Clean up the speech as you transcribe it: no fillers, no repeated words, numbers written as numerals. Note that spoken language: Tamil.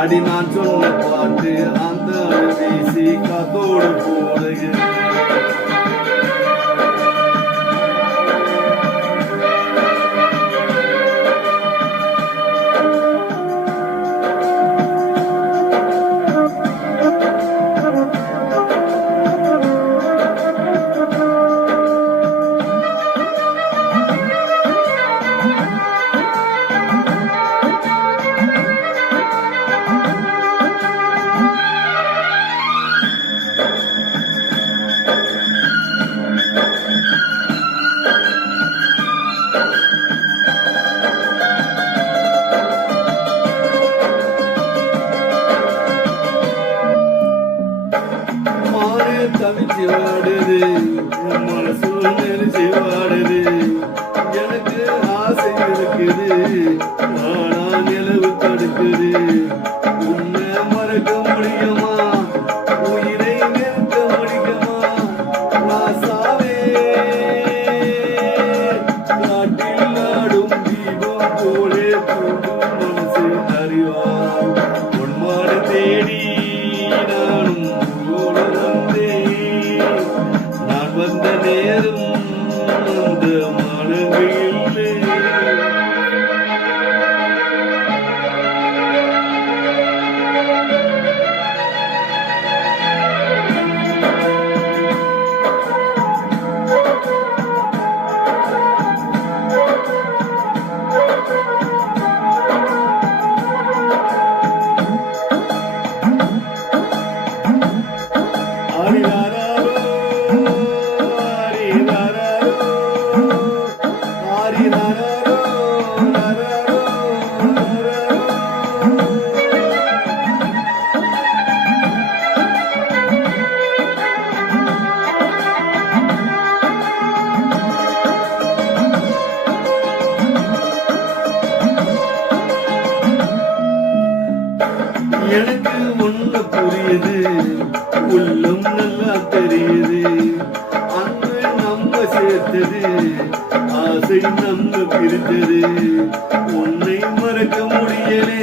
அடி நான் சொன்ன பாட்டு அந்த வீசி காத்தோடு போடுகிறேன். தவிச்சு வாடுது மனசு நெரிச்சு வாடுது. எனக்கு ஆசை இருக்குது ஆனா நிலவு தடுக்குது. உன்னை மறக்க முடியுமா உயிரை நிறுத்த முடியுமா? ராசாவே காட்டில் நாடும் தீபம் போலே தூண்டும் மனசு அறிவார். பொன்மாடு தேடி நானும் வந்த நேரம் அந்த மனங்களில் எனக்கு ஒண்ணு புரியுது உள்ளம் நல்லா தெரியுது. அன்பு நம்ம சேர்த்தது ஆசை நம்ம பிரிஞ்சது. உன்னை மறக்க முடியலே